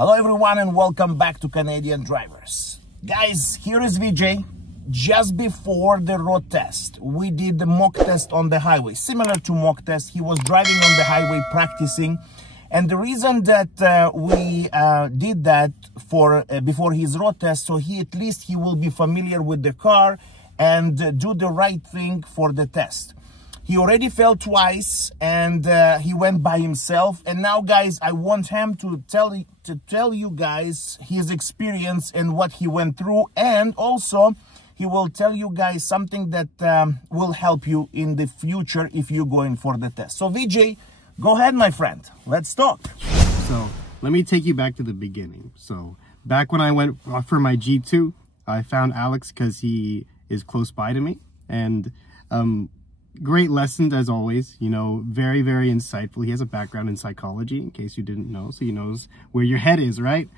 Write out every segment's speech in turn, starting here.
Hello everyone and welcome back to Canadian Drivers. Guys, here is VJ. Just before the road test, we did the mock test on the highway. Similar to mock test, he was driving on the highway practicing. And the reason that we did that for before his road test, so at least he will be familiar with the car and do the right thing for the test. He already fell twice and he went by himself. And now, guys, I want him to tell you guys his experience and what he went through. And also, he will tell you guys something that will help you in the future if you're going for the test. So, VJ, go ahead, my friend. Let's talk. So, let me take you back to the beginning. So, back when I went for my G2, I found Alex because he is close by to me. And great lessons as always, you know, very, very insightful. He has a background in psychology, in case you didn't know, so he knows where your head is, right?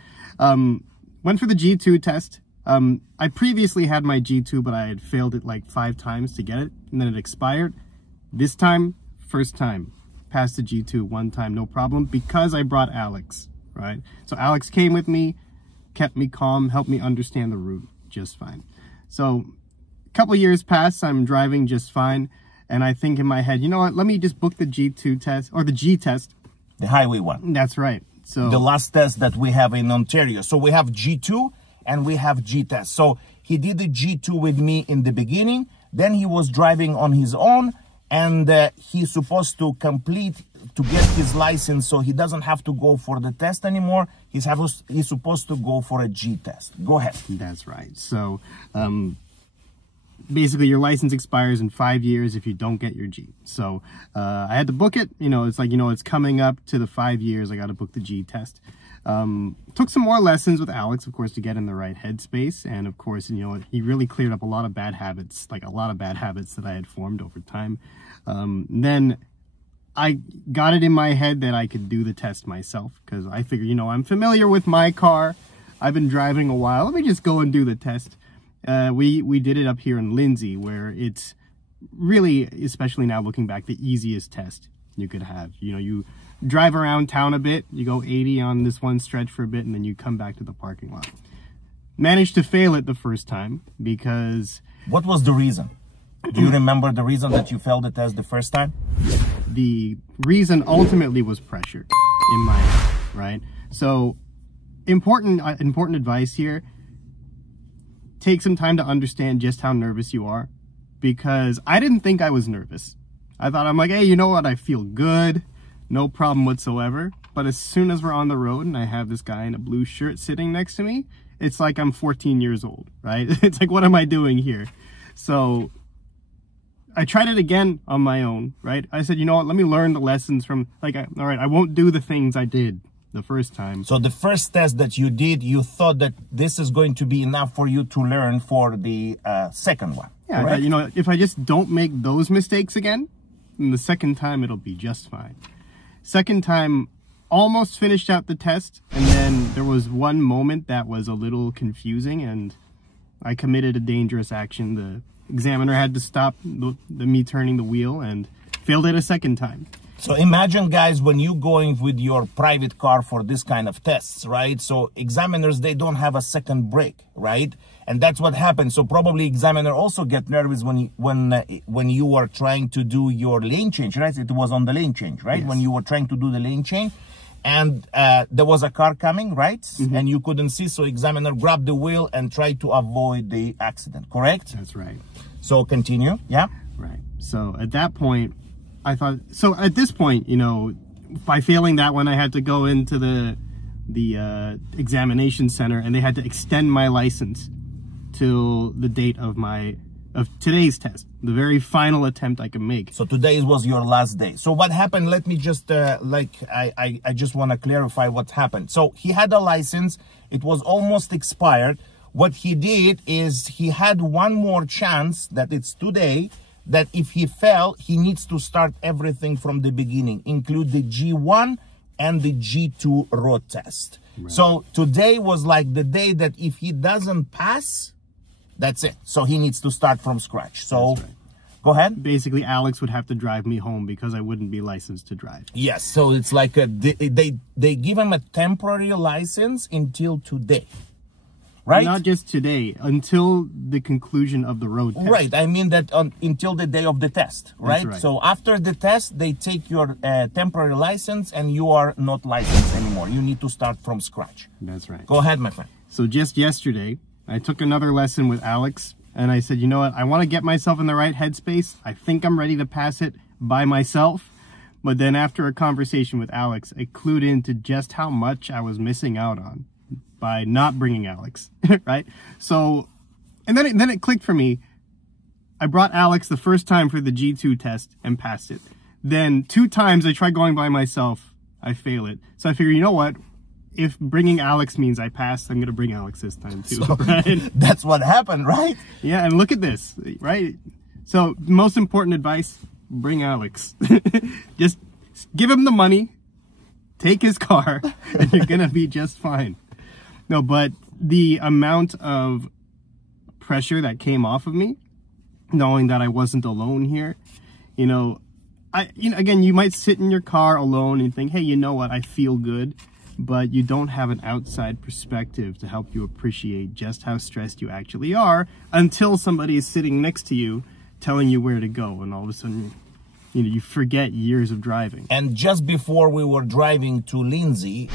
Went for the G2 test. I previously had my G2, but I had failed it like 5 times to get it, and then it expired. This time, first time, passed the G2 one time, no problem, because I brought Alex, right? So Alex came with me, kept me calm, helped me understand the route just fine. So a couple years pass, I'm driving just fine. And I think in my head, you know what, let me just book the G2 test, or the G test. The highway one. That's right. So the last test that we have in Ontario. So we have G2 and we have G test. So he did the G2 with me in the beginning. Then he was driving on his own. And he's supposed to complete, to get his license, so he doesn't have to go for the test anymore. He's supposed to go for a G test. Go ahead. That's right. So basically, your license expires in 5 years if you don't get your G. So I had to book it. You know, it's like, you know, it's coming up to the 5 years. I got to book the G test. Took some more lessons with Alex, of course, to get in the right headspace. And of course, you know, he really cleared up a lot of bad habits, like a lot of bad habits that I had formed over time. Then I got it in my head that I could do the test myself, because I figured, you know, I'm familiar with my car. I've been driving a while. Let me just go and do the test. We did it up here in Lindsay, where it's really, especially now looking back, the easiest test you could have. You know, you drive around town a bit, you go 80 on this one stretch for a bit, and then you come back to the parking lot. Managed to fail it the first time because... What was the reason? Do you remember the reason that you failed the test the first time? The reason ultimately was pressure in my head, right? So important advice here. Take some time to understand just how nervous you are, because I didn't think I was nervous. I thought, I'm like, hey, you know what? I feel good. No problem whatsoever. But as soon as we're on the road and I have this guy in a blue shirt sitting next to me, it's like I'm 14 years old, right? It's like, what am I doing here? So I tried it again on my own, right? I said, you know what? Let me learn the lessons from, like, all right, I won't do the things I did the first time. So the first test that you did, you thought that this is going to be enough for you to learn for the second one. Yeah, I thought, you know, if I just don't make those mistakes again, then the second time it'll be just fine. Second time, almost finished out the test, and then there was one moment that was a little confusing, and I committed a dangerous action. The examiner had to stop me turning the wheel, and failed it a second time. So imagine, guys, when you're going with your private car for this kind of tests, right? So examiners, they don't have a second break, right? And that's what happens. So probably examiner also get nervous when you are trying to do your lane change, right? It was on the lane change, right? Yes. When you were trying to do the lane change, and there was a car coming, right? Mm-hmm. And you couldn't see, so examiner grabbed the wheel and tried to avoid the accident, correct? That's right. So continue, yeah? Right. So at that point, I thought, so at this point, you know, by failing that one, I had to go into the examination center, and they had to extend my license till the date of today's test, the very final attempt I could make. So today was your last day. So what happened? Let me just I just want to clarify what happened. So he had a license. It was almost expired. What he did is he had one more chance, that it's today, that if he fell, he needs to start everything from the beginning, include the G1 and the G2 road test. Right. So today was like the day that if he doesn't pass, that's it. So he needs to start from scratch. So Go ahead. Basically, Alex would have to drive me home because I wouldn't be licensed to drive. Yes, so it's like they give him a temporary license until today, right? Not just today, until the conclusion of the road test. Right, I mean that until the day of the test, right? That's right. So after the test, they take your temporary license and you are not licensed anymore. You need to start from scratch. That's right. Go ahead, my friend. So just yesterday, I took another lesson with Alex, and I said, you know what, I want to get myself in the right headspace. I think I'm ready to pass it by myself. But then after a conversation with Alex, I clued into just how much I was missing out on by not bringing Alex, right? So, and then it clicked for me. I brought Alex the first time for the G2 test and passed it. Then 2 times I tried going by myself, I fail it. So I figured, you know what? If bringing Alex means I passed, I'm going to bring Alex this time too, So, right? that's what happened, right? Yeah, and look at this, right? So, most important advice, bring Alex. Just give him the money, take his car, and you're going to be just fine. No, but the amount of pressure that came off of me, knowing that I wasn't alone here, again, you might sit in your car alone and think, hey, you know what, I feel good. But you don't have an outside perspective to help you appreciate just how stressed you actually are until somebody is sitting next to you telling you where to go, and all of a sudden, you forget years of driving. And just before we were driving to Lindsay,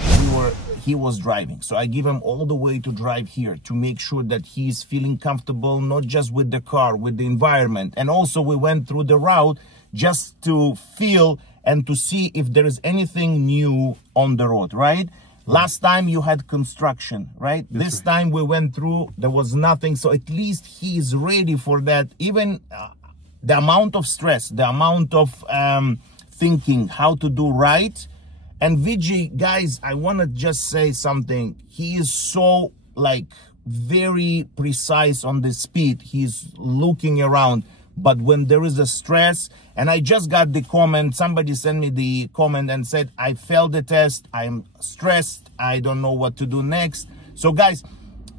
he was driving. So I give him all the way to drive here to make sure that he's feeling comfortable, not just with the car, with the environment. And also we went through the route just to feel and to see if there is anything new on the road, right? Last time you had construction, right? This time we went through, there was nothing. So at least he's ready for that. Even the amount of stress, the amount of thinking how to do right. And VG, guys, I want to just say something. He is so very precise on the speed. He's looking around. But when there is a stress, and I just got the comment, somebody sent me the comment and said, I failed the test, I'm stressed, I don't know what to do next. So guys,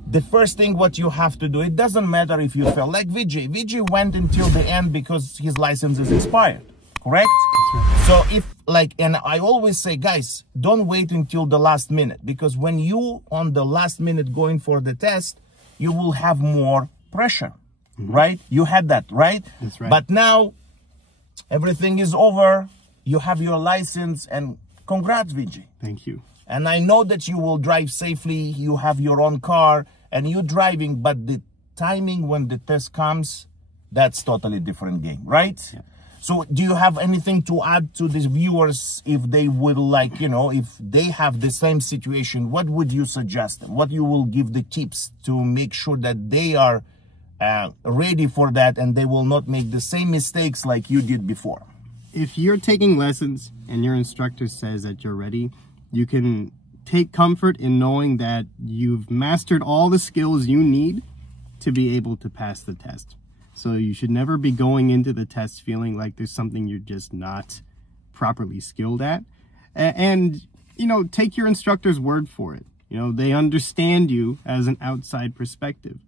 the first thing what you have to do, it doesn't matter if you fail. Like VJ went until the end because his license is expired, correct? Right. So if and I always say, guys, don't wait until the last minute, because when you on the last minute going for the test, you will have more pressure. Right? You had that, right? That's right. But now everything is over. You have your license, and congrats, VJ. Thank you. And I know that you will drive safely. You have your own car and you're driving, but the timing when the test comes, that's totally different game, right? Yeah. So do you have anything to add to these viewers if they would if they have the same situation, what would you suggest them? What you will give the tips to make sure that they are ready for that and they will not make the same mistakes like you did before? If you're taking lessons and your instructor says that you're ready, you can take comfort in knowing that you've mastered all the skills you need to be able to pass the test. So you should never be going into the test feeling like there's something you're just not properly skilled at. And take your instructor's word for it. They understand you as an outside perspective.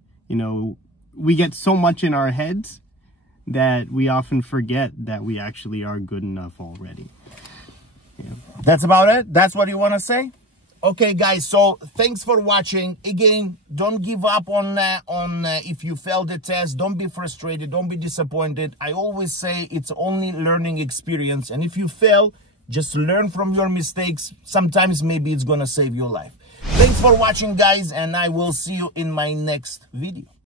We get so much in our heads that we often forget that we actually are good enough already. Yeah. That's about it? That's what you want to say? Okay, guys, so thanks for watching. Again, don't give up on if you failed the test. Don't be frustrated. Don't be disappointed. I always say it's only learning experience. And if you fail, just learn from your mistakes. Sometimes maybe it's going to save your life. Thanks for watching, guys, and I will see you in my next video.